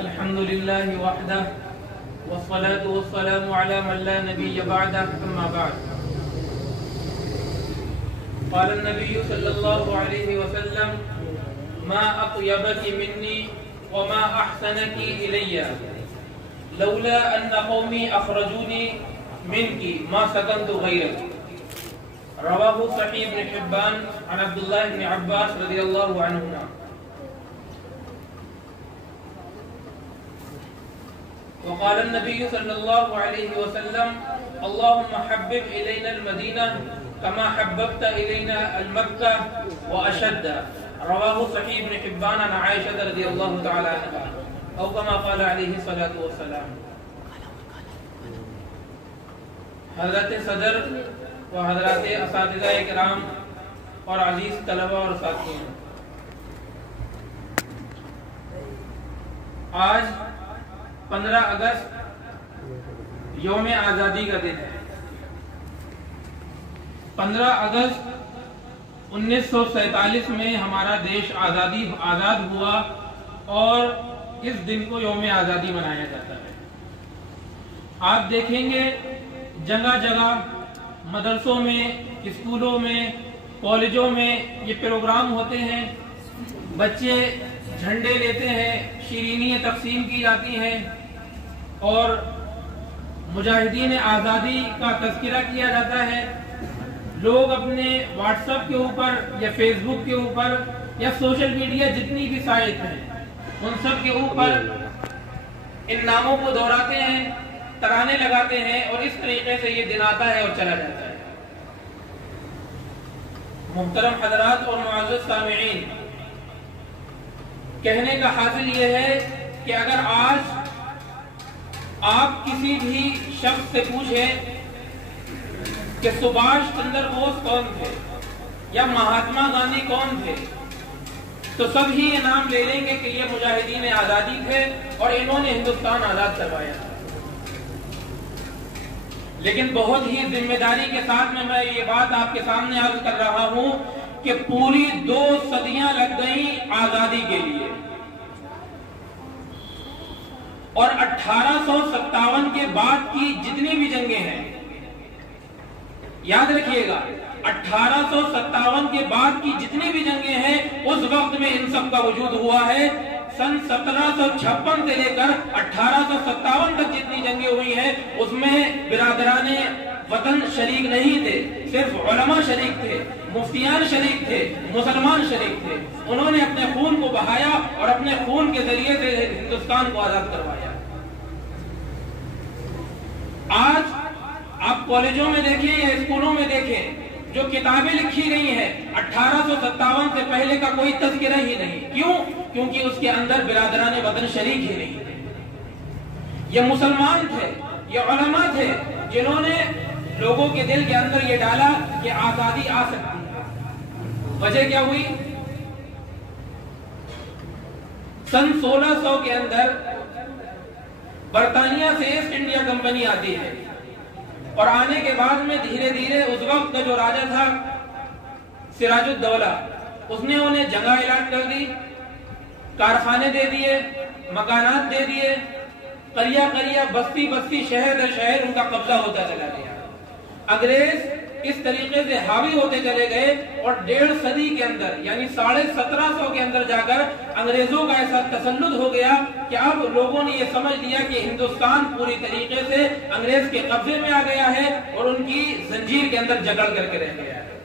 الحمد لله وحده والصلاة والسلام على من لا نبي بعده أما بعد. قال النبي صلى الله عليه وسلم: ما أطيبك مني وما أحسنك إلي لولا أن قومي أخرجوني منك ما سكنت غيرك. رواه صحيح بن حبان عن عبد الله بن عباس رضي الله عنهما. وقال النبي صلى الله عليه وسلم: اللهم حبب إلينا المدينة كما حببت إلينا المكة وأشد. رواه صحيح بن حبان عن عائشة رضي الله تعالى عنها أو كما قال عليه الصلاة والسلام. حضرت صدر و حضرات اساتذہ کرام اور عزیز طلبہ اور ساتھیوں، آج 15 اگست یوم آزادی کا دن ہے۔ 15 اگست 1947 میں ہمارا دیش آزاد ہوا اور اس دن کو یوم آزادی منایا جاتا ہے۔ آپ دیکھیں گے جگہ جگہ مدرسوں میں، اسکولوں میں، کالجوں میں یہ پروگرام ہوتے ہیں، بچے جھنڈے لیتے ہیں، شیرینیاں تقسیم کی جاتی ہیں اور مجاہدین آزادی کا تذکرہ کیا جاتا ہے۔ لوگ اپنے واٹس ایپ کے اوپر یا فیس بک کے اوپر یا سوشل میڈیا جتنی بھی سائٹ ہیں ان سب کے اوپر ان ناموں کو دہراتے ہیں، ترانے لگاتے ہیں اور اس طریقے سے یہ دن آتا ہے اور چلا جاتا ہے۔ محترم حضرات اور معزز سامعین، کہنے کا حاصل یہ ہے کہ اگر آج آپ کسی بھی شخص سے پوچھیں کہ سبھاش چندر بوس کون تھے یا مہاتما گاندھی کون تھے تو سب ہی یہ نام لے لیں گے کہ یہ مجاہدین آزادی تھے اور انہوں نے ہندوستان آزاد کروایا۔ لیکن بہت ہی ذمہ داری کے ساتھ میں یہ بات آپ کے سامنے عرض کر رہا ہوں کہ پوری 2 صدیاں لگ گئیں آزادی کے لیے، اور 1857 کے بعد کی جتنی بھی جنگیں ہیں، یاد رکھیے گا 1857 کے بعد کی جتنی بھی جنگیں ہیں اس وقت میں ان سب کا وجود ہوا ہے۔ سن 1756 سے لے کر 1857 تک جتنی جنگیں ہوئی ہیں اس میں برادران وطن شریک نہیں تھے، صرف علماء شریک تھے، مفتیان شریک تھے، مسلمان شریک تھے۔ انہوں نے اپنے خون کو بہایا اور اپنے خون کے ذریعے سے ہندوستان کو آزاد کروایا۔ آج آپ کالجوں میں دیکھیں یا اسکولوں میں دیکھیں، جو کتابیں لکھی گئی ہیں 1857 سے پہلے کا کوئی تذکرہ ہی نہیں۔ کیوں؟ کیونکہ اس کے اندر برادران وطن شریک ہی نہیں تھے۔ یہ مسلمان تھے، یہ علماء تھے جنہوں نے لوگوں کے دل کے اندر یہ ڈالا کہ آزادی آ سکتی ہے۔ وجہ کیا ہوئی؟ سن 1600 کے اندر برطانیہ سے ایسٹ انڈیا کمپنی آتی ہے اور آنے کے بعد میں دھیرے دھیرے اس وقت کا جو راجہ تھا سراج الدولہ، اس نے انہیں جگہ اعلان کر دی، کارخانے دے دیے، مکانات دے دیے، قریہ قریہ، بستی بستی، شہر در شہر ان کا قبضہ ہوتا چلا گیا۔ انگریز اس طریقے سے حاوی ہوتے چلے گئے اور 1.5 صدی کے اندر یعنی 1750 کے اندر جا کر انگریزوں کا ایسا تسلط ہو گیا کہ اب لوگوں نے یہ سمجھ لیا کہ ہندوستان پوری طریقے سے انگریز کے قبضے میں آ گیا ہے اور ان کی زنجیر کے اندر جکڑ کر کے رہ گیا ہے۔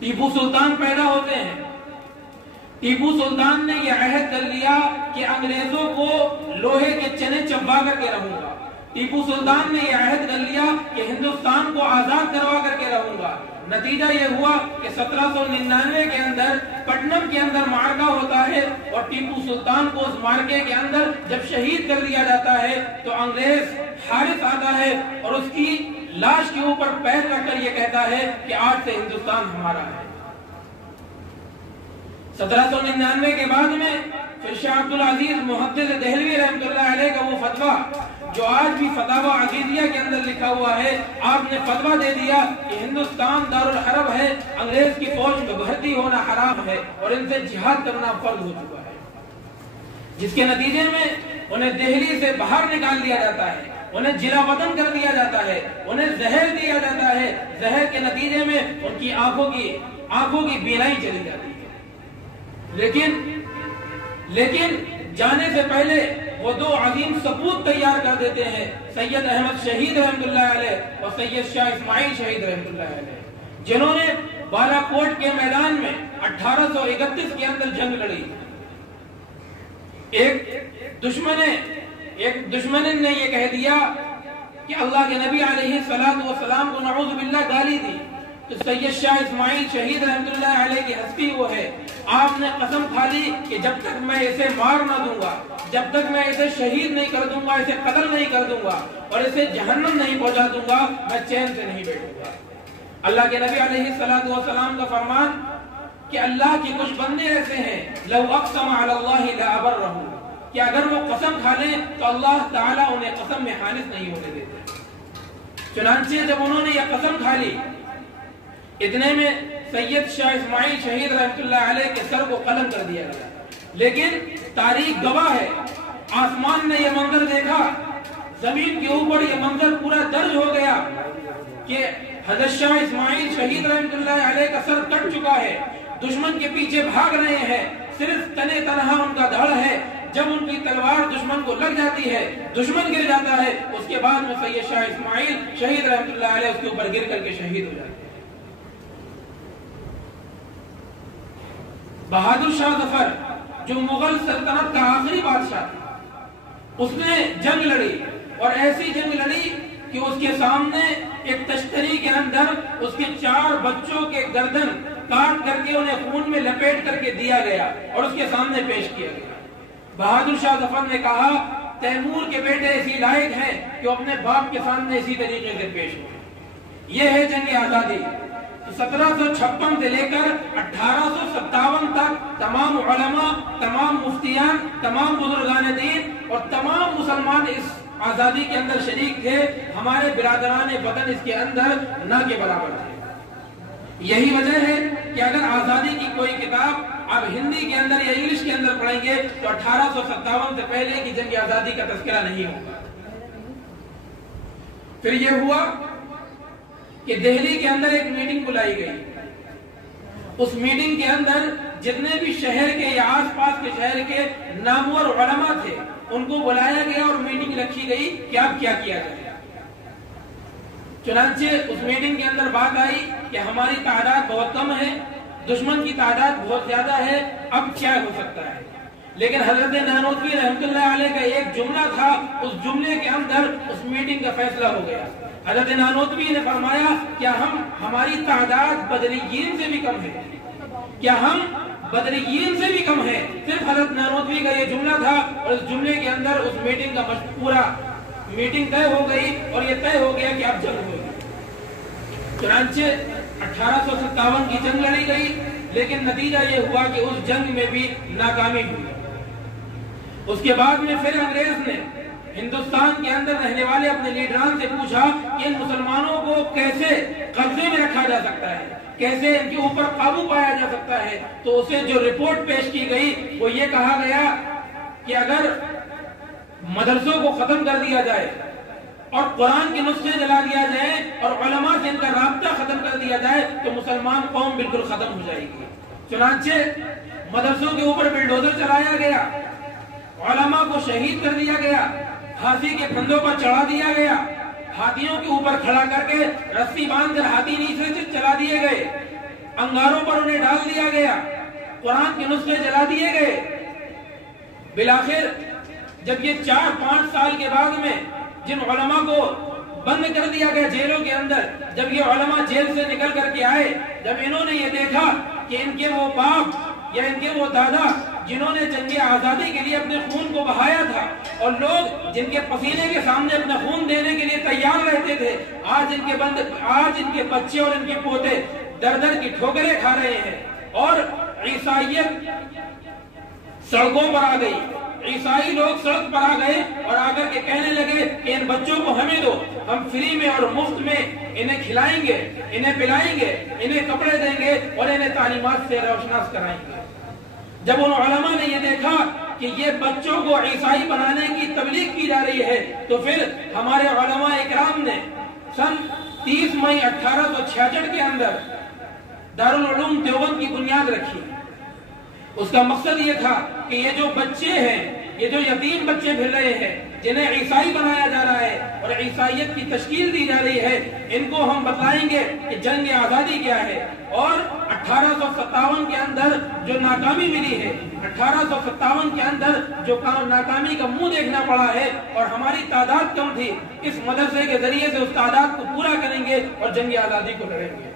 ٹیپو سلطان پیدا ہوتے ہیں۔ ٹیپو سلطان نے یہ عہد کر لیا کہ انگریزوں کو لوہے کے چنے چبا کر کے رہوں گا۔ ٹیپو سلطان نے یہ عہد کر لیا کہ ہندوستان کو آزاد کروا کر کے رہوں گا۔ نتیجہ یہ ہوا کہ 1799 کے اندر پٹنم کے اندر معرکہ ہوتا ہے اور ٹیپو سلطان کو اس معرکے کے اندر جب شہید کر دیا جاتا ہے تو انگریز حارث آتا ہے اور اس کی لاش کے اوپر پیر رکھ کر یہ کہتا ہے کہ آج سے ہندوستان ہمارا ہے۔ 1799 کے بعد میں پھر شاہ عبدالعزیز محدث دہلوی رحمۃ اللہ علیہ کا وہ فتویٰ جو آج بھی فتاوی عقیدیہ کے اندر لکھا ہوا ہے، آپ نے فتویٰ دے دیا کہ ہندوستان دارالحرب ہے، انگریز کی فوج میں بھرتی ہونا حرام ہے اور ان سے جہاد کرنا فرض ہو چکا ہے۔ جس کے نتیجے میں انہیں دہلی سے باہر نکال دیا جاتا ہے، انہیں جلا وطن کر دیا جاتا ہے، انہیں زہر دیا جاتا ہے، زہر کے نتیجے میں ان کی آنکھوں کی بینائی چلی جاتی ہے۔ لیکن جانے سے پہلے وہ دو عظیم سپوت تیار کر دیتے ہیں، سید احمد شہید رحمۃ اللہ علیہ اور سید شاہ اسماعیل شہید رحمۃ اللہ علیہ، جنہوں نے بالا کوٹ کے میدان میں 1831 کے اندر جنگ لڑی۔ ایک دشمن نے یہ کہہ دیا کہ اللہ کے نبی علیہ السلام کو نعوذ باللہ گالی دی، تو سید شاہ اسماعیل شہید رحمۃ اللہ علیہ کی ہستی وہ ہے، آپ نے قسم کھا لی کہ جب تک میں اسے مار نہ دوں گا، جب تک میں اسے شہید نہیں کر دوں گا، اسے قتل نہیں کر دوں گا اور اسے جہنم نہیں پہنچا دوں گا، میں چین سے نہیں بیٹھوں گا۔ اللہ کے نبی علیہ السلام کا فرمان کہ اللہ کے کچھ بندے ایسے ہیں لو اقسم علی اللہ لابرہ، کہ اگر وہ قسم کھا لیں تو اللہ تعالیٰ انہیں قسم میں خالص نہیں ہونے دیتے۔ چنانچہ جب انہوں نے یہ قسم کھا لی، اتنے میں سید شاہ اسماعیل شہید رحمۃ اللہ علیہ کے سر کو قلم کر دیا گیا۔ لیکن تاریخ گواہ ہے، آسمان نے یہ منظر دیکھا، زمین کے اوپر یہ منظر پورا درج ہو گیا کہ حضرت شاہ اسماعیل شہید رحمۃ اللہ علیہ کا سر کٹ چکا ہے، دشمن کے پیچھے بھاگ رہے ہیں، صرف تنے تنہا ان کا دھڑ ہے۔ جب ان کی تلوار دشمن کو لگ جاتی ہے، دشمن گر جاتا ہے، اس کے بعد میں سید شاہ اسماعیل شہید رحمۃ اللہ علیہ اس کے اوپر گر کر کے شہید ہو جاتے ہیں۔ بہادر شاہ ظفر جو مغل سلطنت کا آخری بادشاہ تھا، اس نے جنگ لڑی اور ایسی جنگ لڑی کہ اس کے سامنے ایک تشتری کے اندر اس کے 4 بچوں کے گردن کاٹ کر کے انہیں خون میں لپیٹ کر کے دیا گیا اور اس کے سامنے پیش کیا گیا۔ بہادر شاہ ظفر نے کہا تیمور کے بیٹے اسی لائق ہیں کہ اپنے باپ کے سامنے اسی طریقے سے پیش ہو۔ یہ ہے جنگ آزادی۔ 1756 سے لے کر 1857 تک تمام علماء، تمام مفتیان، تمام بزرگان دین اور تمام مسلمان اس آزادی کے اندر شریک تھے۔ ہمارے برادران وطن اس کے اندر نہ کے برابر تھے۔ یہی وجہ ہے کہ اگر آزادی کی کوئی کتاب آپ ہندی کے اندر یا انگلش کے اندر پڑھیں گے تو 1857 سے پہلے کی جنگ آزادی کا تذکرہ نہیں ہوگا۔ پھر یہ ہوا کہ دہلی کے اندر ایک میٹنگ بلائی گئی۔ اس میٹنگ کے اندر جتنے بھی شہر کے یا آس پاس کے شہر کے نامور علماء تھے ان کو بلایا گیا اور میٹنگ رکھی گئی کہ اب کیا کیا جائے۔ چنانچہ اس میٹنگ کے اندر بات آئی کہ ہماری تعداد بہت کم ہے، دشمن کی تعداد بہت زیادہ ہے، اب کیا ہو سکتا ہے۔ لیکن حضرت نانوتوی رحمۃ اللہ علیہ کا ایک جملہ تھا، اس جملے کے اندر اس میٹنگ کا فیصلہ ہو گیا۔ حضرت نانوتوی نے فرمایا کیا ہماری تعداد بدریین سے بھی کم ہے؟ کیا ہم بدریین سے بھی کم ہے؟ صرف حضرت نانوتوی کا یہ جملہ تھا اور اس جملے کے اندر اس میٹنگ کا پورا میٹنگ طے ہو گئی اور یہ طے ہو گیا کہ اب جنگ ہوگی۔ چنانچہ 1857 کی جنگ لڑی گئی، لیکن نتیجہ یہ ہوا کہ اس جنگ میں بھی ناکامی ہوئی۔ اس کے بعد میں پھر انگریز نے ہندوستان کے اندر رہنے والے اپنے لیڈران سے پوچھا کہ ان مسلمانوں کو کیسے قبضے میں رکھا جا سکتا ہے، کیسے ان کے اوپر قابو پایا جا سکتا ہے۔ تو اسے جو رپورٹ پیش کی گئی وہ یہ کہا گیا کہ اگر مدرسوں کو ختم کر دیا جائے اور قرآن کے نسخے جلا دیا جائے اور علماء سے ان کا رابطہ ختم کر دیا جائے تو مسلمان قوم بالکل ختم ہو جائے گی۔ چنانچہ مدرسوں کے اوپر بلڈوزر چلایا گیا، علماء کو شہید کر دیا گیا، ہاتھی کے پھندوں پر چڑھا دیا گیا، ہاتھیوں کے اوپر کھڑا کر کے رسی باندھ کر ہاتھی نیچے سے چلا دیے گئے، انگاروں پر انہیں ڈال دیا گیا، قرآن کے نسخے جلا دیے گئے۔ بالآخر جب یہ 4-5 سال کے بعد میں جن علماء کو بند کر دیا گیا جیلوں کے اندر، جب یہ علماء جیل سے نکل کر کے آئے، جب انہوں نے یہ دیکھا کہ ان کے وہ باپ یا ان کے وہ دادا جنہوں نے جنگ آزادی کے لیے اپنے خون کو بہایا تھا اور لوگ جن کے پسینے کے سامنے اپنا خون دینے کے لیے تیار رہتے تھے، آج ان کے بچے اور ان کے پوتے در در کی ٹھوکریں کھا رہے ہیں اور عیسائیت سڑکوں پر آ گئی، عیسائی لوگ سڑک پر آ گئے اور آ کر کے کہنے لگے کہ ان بچوں کو ہمیں دو، ہم فری میں اور مفت میں انہیں کھلائیں گے، انہیں پلائیں گے، انہیں کپڑے دیں گے اور انہیں تعلیمات سے روشناس کرائیں گے۔ جب ان علماء نے یہ دیکھا کہ یہ بچوں کو عیسائی بنانے کی تبلیغ کی جا رہی ہے، تو پھر ہمارے علماء اکرام نے سن 30 مئی 1866 کے اندر دارالعلوم دیوبند کی بنیاد رکھی۔ اس کا مقصد یہ تھا کہ یہ جو بچے ہیں، یہ جو یتیم بچے پھر رہے ہیں، جنہیں عیسائی بنایا جا رہا ہے اور عیسائیت کی تشکیل دی جا رہی ہے، ان کو ہم بتائیں گے کہ جنگ آزادی کیا ہے، اور 1857 کے اندر جو ناکامی ملی ہے، 1857 کے اندر جو ناکامی کا منہ دیکھنا پڑا ہے، اور ہماری تعداد کم تھی، اس مدرسے کے ذریعے سے اس تعداد کو پورا کریں گے اور جنگ آزادی کو لڑیں گے۔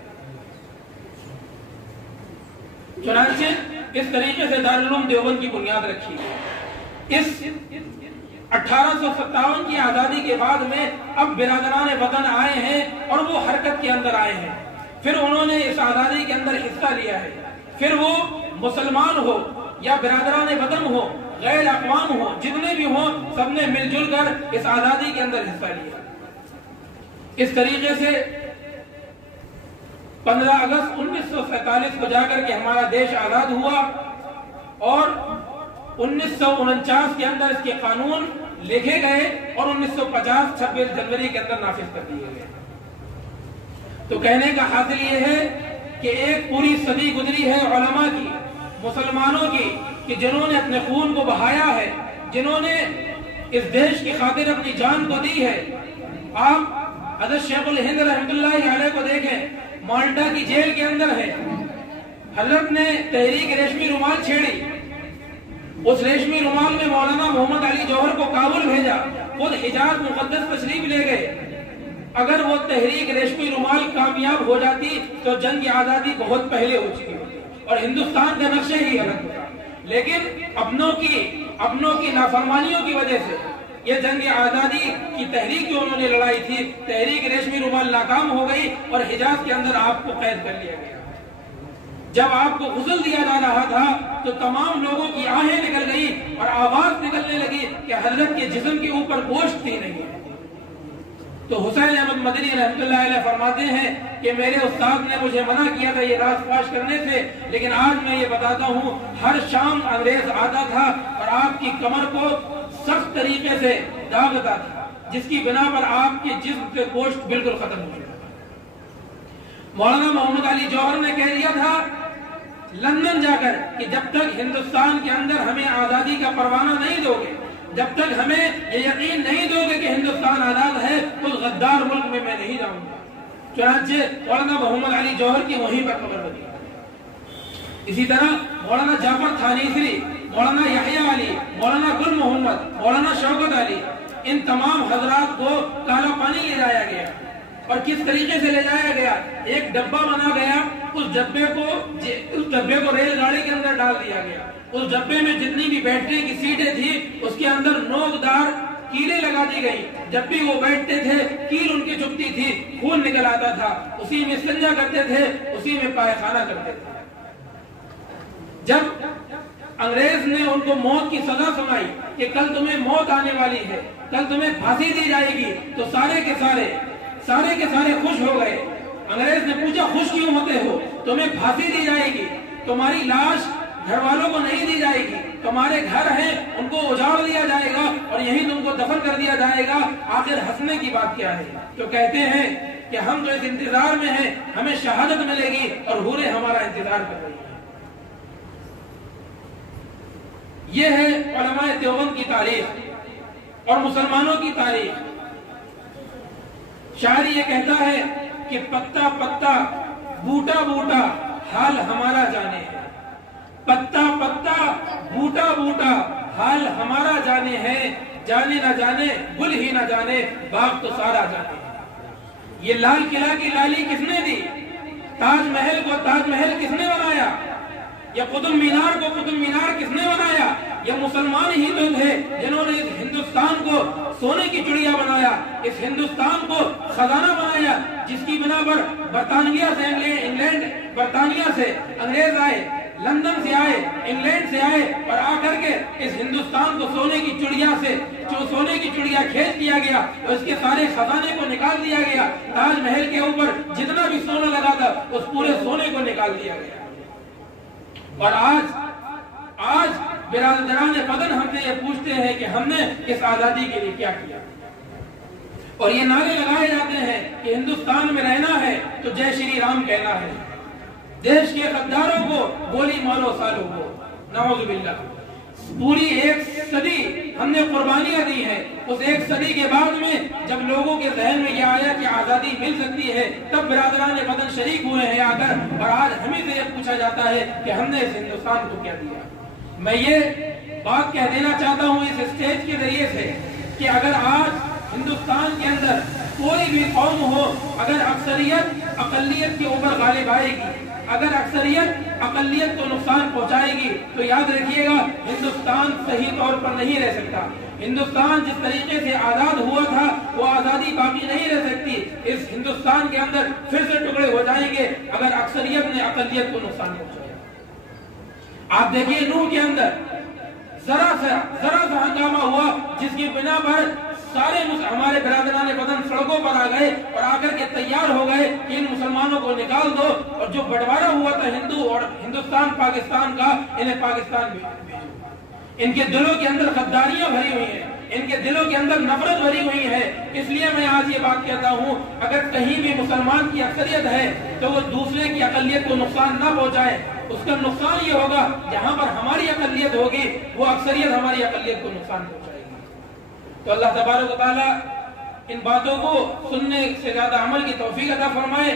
چنانچہ اس طریقے سے دارالعلوم دیوبند کی بنیاد رکھی۔ اس 1857 کی آزادی کے بعد میں اب برادران وطن آئے ہیں اور وہ حرکت کے اندر آئے ہیں، پھر انہوں نے اس آزادی کے اندر حصہ لیا ہے، پھر وہ مسلمان ہو یا برادران وطن ہو، غیر اقوام ہو، جتنے بھی ہوں، سب نے مل جل کر اس آزادی کے اندر حصہ لیا۔ اس طریقے سے 15 اگست 1947 کو جا کر کے ہمارا دیش آزاد ہوا، اور 1949 کے اندر اس کے قانون لکھے گئے اور 1950 26 جنوری کے اندر نافذ کر دیے گئے۔ تو کہنے کا حاصل یہ ہے کہ ایک پوری صدی گزری ہے علماء کی، مسلمانوں کی، کہ جنہوں نے اپنے خون کو بہایا ہے، جنہوں نے اس دیش کی خاطر اپنی جان کو دی ہے۔ آپ حضرت شیخ الہند رحمۃ اللہ علیہ کو دیکھیں، مالٹا کی جیل کے اندر ہے، حضرت نے تحریک ریشمی رومال چھیڑی، اس ریشمی رومال میں مولانا محمد علی جوہر کو کابل بھیجا، خود حجاز مقدس تشریف لے گئے۔ اگر وہ تحریک ریشمی رومال کامیاب ہو جاتی تو جنگ آزادی بہت پہلے ہو چکی ہوتی اور ہندوستان کا نقشہ ہی الگ ہوتا، لیکن اپنوں کی نافرمانیوں کی وجہ سے یہ جنگ آزادی کی تحریک جو انہوں نے لڑائی تھی، تحریک ریشمی رومال ناکام ہو گئی اور حجاز کے اندر آپ کو قید کر لیا گیا۔ جب آپ کو غسل دیا جا رہا تھا تو تمام لوگوں کی آہیں نکل گئی اور آواز نکلنے لگی کہ حضرت کے جسم کے اوپر گوشت ہی نہیں ہے۔ تو حسین احمد مدنی رحمۃ اللہ علیہ فرماتے ہیں کہ میرے استاد نے مجھے منع کیا تھا یہ راز فاش کرنے سے، لیکن آج میں یہ بتاتا ہوں، ہر شام انگریز آتا تھا اور آپ کی کمر کو سخت طریقے سے داغتا تھا، جس کی بنا پر آپ کے جسم سے گوشت بالکل ختم ہو گیا۔ مولانا محمد علی جوہر نے کہہ دیا تھا لندن جا کر کہ جب تک ہندوستان کے اندر ہمیں آزادی کا پروانہ نہیں دو گے، جب تک ہمیں یہ یقین نہیں دو گے کہ ہندوستان آزاد ہے، تو غدار ملک میں نہیں جاؤں گا۔ چنانچہ مولانا محمد علی جوہر کی وہیں پر قبر بنی۔ اسی طرح مولانا جعفر تھانیسری، مولانا یحییٰ علی، مولانا گل محمد، مولانا شوکت علی، ان تمام حضرات کو کالا پانی لے جایا گیا، اور کس طریقے سے لے جایا گیا؟ ایک ڈبہ بنا گیا، اس ڈبے کو ریل گاڑی کے اندر ڈال دیا گیا، اس ڈبے میں جتنی بھی بیٹھنے کی سیٹیں تھی اس کے اندر نوکدار کیلیں لگا دی گئی، جب بھی وہ بیٹھتے تھے کیل ان کی چبھتی تھی، خون نکل آتا تھا، اسی میں استنجا کرتے تھے، اسی میں پائخانہ کرتے تھے۔ جب انگریز نے ان کو موت کی سزا سنائی کہ کل تمہیں موت آنے والی ہے، کل تمہیں پھانسی دی جائے گی، تو سارے کے سارے خوش ہو گئے۔ انگریز نے پوچھا خوش کیوں ہوتے ہو؟ تمہیں پھانسی دی جائے گی، تمہاری لاش گھر والوں کو نہیں دی جائے گی، تمہارے گھر ہیں ان کو اجاڑ دیا جائے گا اور یہیں تم کو دفن کر دیا جائے گا، آخر ہنسنے کی بات کیا ہے؟ تو کہتے ہیں کہ ہم تو اس انتظار میں ہیں، ہمیں شہادت ملے گی اور حوریں ہمارا انتظار کر رہی ہیں۔ یہ ہے علماء دیوبند کی تاریخ اور مسلمانوں کی تاریخ۔ شاعر یہ کہتا ہے کہ پتا پتا بوٹا بوٹا حال ہمارا جانے ہے، پتا پتا بوٹا بوٹا حال ہمارا جانے ہے، جانے نہ جانے گل ہی نہ جانے باغ تو سارا جانے ہے۔ یہ لال قلعہ کی لالی کس نے دی؟ تاج محل کو تاج محل کس نے بنایا؟ یا قطب مینار کو قطب مینار کس نے بنایا؟ یہ مسلمان ہی تو تھے جنہوں نے اس ہندوستان کو سونے کی چڑیا بنایا، اس ہندوستان کو خزانہ بنایا، جس کی بنا پر برطانیہ سے انگلینڈ، برطانیہ سے انگریز آئے، لندن سے آئے، انگلینڈ سے آئے، اور آ کر کے اس ہندوستان کو سونے کی چڑیا کھینچ دیا گیا اور اس کے سارے خزانے کو نکال دیا گیا۔ تاج محل کے اوپر جتنا بھی سونا لگا تھا اس پورے سونے کو نکال دیا گیا۔ اور آج آج برادران بدن ہم سے یہ پوچھتے ہیں کہ ہم نے اس آزادی کے لیے کیا کیا، اور یہ نعرے لگائے جاتے ہیں کہ ہندوستان میں رہنا ہے تو جے شری رام کہنا ہے، دیش کے غداروں کو گولی مارو سالوں کو، نعوذ باللہ۔ پوری ایک صدی ہم نے قربانیاں دی ہیں، اس ایک صدی کے بعد میں جب لوگوں کے ذہن میں یہ آیا کہ آزادی مل سکتی ہے، تب برادران بدن شریک ہوئے ہیں آ کر، اور آج ہمیں سے یہ پوچھا جاتا ہے کہ ہم نے اس ہندوستان کو کیا دیا۔ میں یہ بات کہہ دینا چاہتا ہوں اس اسٹیج کے ذریعے سے کہ اگر آج ہندوستان کے اندر کوئی بھی قوم ہو، اگر اکثریت اقلیت کے اوپر غالب آئے گی، اگر اکثریت اقلیت کو نقصان پہنچائے گی، تو یاد رکھیے گا ہندوستان صحیح طور پر نہیں رہ سکتا۔ ہندوستان جس طریقے سے آزاد ہوا تھا وہ آزادی باقی نہیں رہ سکتی۔ اس ہندوستان کے اندر پھر سے ٹکڑے ہو جائیں گے اگر اکثریت نے اقلیت کو نقصان پہنچایا۔ آپ دیکھیے نوح کے اندر ذرا سا ہنگامہ ہوا جس کی بنا پر سارے ہمارے برادران بدن سڑکوں پر آ گئے اور آ کر کے تیار ہو گئے کہ ان مسلمانوں کو نکال دو، اور جو بٹوارا ہوا تھا ہندو اور ہندوستان پاکستان کا، انہیں پاکستان بھیجو۔ ان کے دلوں کے اندر غداریاں بھری ہوئی ہیں، ان کے دلوں کے اندر نفرت بھری ہوئی ہے۔ اس لیے میں آج یہ بات کہتا ہوں، اگر کہیں بھی مسلمان کی اکثریت ہے تو وہ دوسرے کی اقلیت کو نقصان نہ پہنچائے۔ اس کا نقصان یہ ہوگا جہاں پر ہماری اقلیت ہوگی وہ اکثریت ہماری اقلیت کو نقصان پہنچائے گی۔ تو اللہ تبارک و تعالیٰ ان باتوں کو سننے سے زیادہ عمل کی توفیق عطا فرمائے۔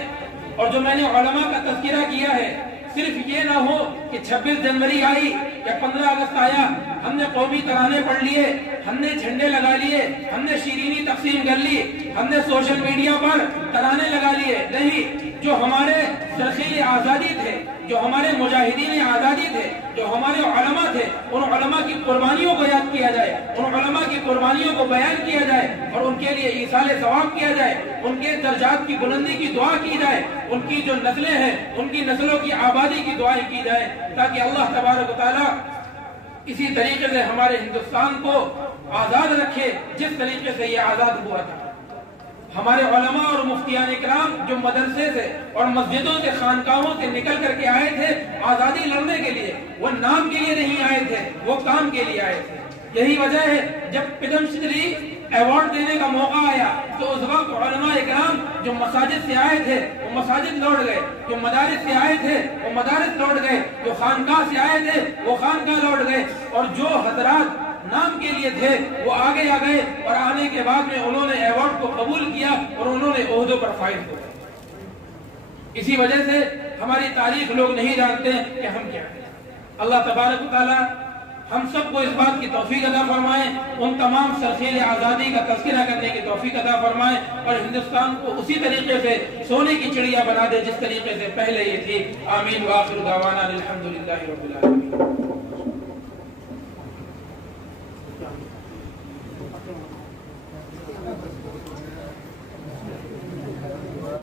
اور جو میں نے علماء کا تذکرہ کیا ہے، صرف یہ نہ ہو کہ 26 جنوری آئی یا 15 اگست آیا، ہم نے قومی ترانے پڑھ لیے، ہم نے جھنڈے لگا لیے، ہم نے شیرینی تقسیم کر لی، ہم نے سوشل میڈیا پر ترانے لگا لیے۔ نہیں، جو ہمارے سرخیل آزادی تھے، جو ہمارے مجاہدین آزادی تھے، جو ہمارے علماء تھے، ان علماء کی قربانیوں کو یاد کیا جائے، ان علماء کی قربانیوں کو بیان کیا جائے، اور ان کے لیے ایصال ثواب کیا جائے، ان کے درجات کی بلندی کی دعا کی جائے، ان کی جو نسلیں ہیں ان کی نسلوں کی آبادی کی دعائیں کی جائے، تاکہ اللہ تبارک و تعالیٰ اسی طریقے سے ہمارے ہندوستان کو آزاد رکھے جس طریقے سے یہ آزاد ہوا تھا۔ ہمارے علماء اور مفتیان اکرام جو مدرسے سے اور مسجدوں سے، خانقاہوں سے نکل کر کے آئے تھے آزادی لڑنے کے لیے، وہ نام کے لیے نہیں آئے تھے، وہ کام کے لیے آئے تھے۔ یہی وجہ ہے جب پدم شری ایوارڈ دینے کا موقع آیا تو اس وقت علماء اکرام جو مساجد سے آئے تھے وہ مساجد لوٹ گئے، جو مدارس سے آئے تھے وہ مدارس لوٹ گئے، جو خانقاہ سے آئے تھے وہ خانقاہ لوٹ گئے، اور جو حضرات نام کے لیے تھے وہ آگے آ گئے، اور آنے کے بعد میں انہوں نے ایوارڈ کو قبول کیا اور انہوں نے عہدوں پر فائز ہو گئے۔ اسی وجہ سے ہماری تاریخ لوگ نہیں جانتے کہ ہم کیا ہیں۔ اللہ تبارک و تعالیٰ ہم سب کو اس بات کی توفیق عطا فرمائے، ان تمام سرخیل آزادی کا تذکرہ کرنے کی توفیق عطا فرمائے، اور ہندوستان کو اسی طریقے سے سونے کی چڑیا بنا دے جس طریقے سے پہلے یہ تھی۔ آمین وآخر دعوانا الحمدللہ رب العالمین۔